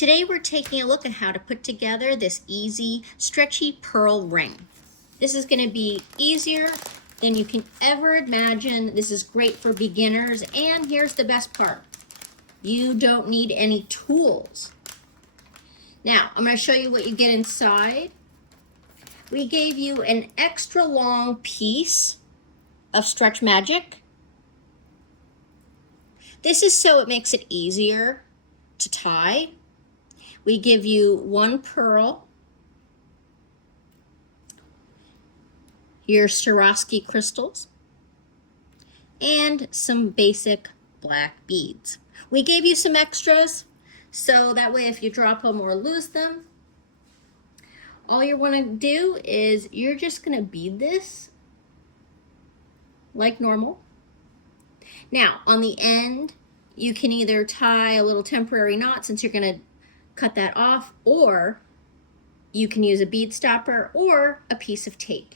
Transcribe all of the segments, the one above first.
Today we're taking a look at how to put together this easy, stretchy pearl ring. This is going to be easier than you can ever imagine. This is great for beginners, and here's the best part. You don't need any tools. Now, I'm going to show you what you get inside. We gave you an extra long piece of Stretch Magic. This is so it makes it easier to tie. We give you one pearl, your Swarovski crystals, and some basic black beads. We gave you some extras, so that way if you drop them or lose them, all you want to do is you're just going to bead this like normal. Now, on the end, you can either tie a little temporary knot since you're going to cut that off, or you can use a bead stopper or a piece of tape.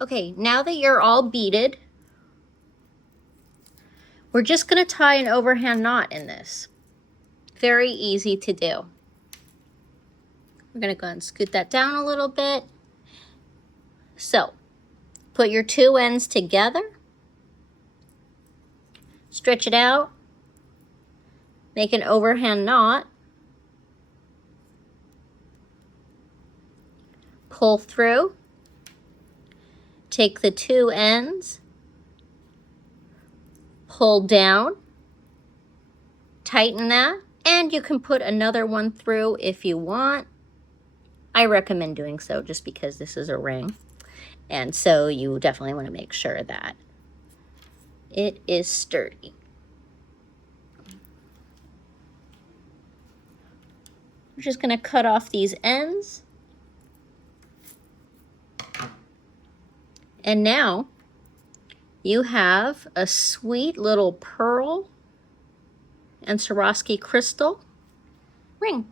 Okay, now that you're all beaded, we're just going to tie an overhand knot in this. Very easy to do. We're going to go and scoot that down a little bit. So, put your two ends together, stretch it out, make an overhand knot, pull through, take the two ends, pull down, tighten that, and you can put another one through if you want. I recommend doing so just because this is a ring, and so you definitely want to make sure that it is sturdy. We're just going to cut off these ends. And now you have a sweet little pearl and Swarovski crystal ring.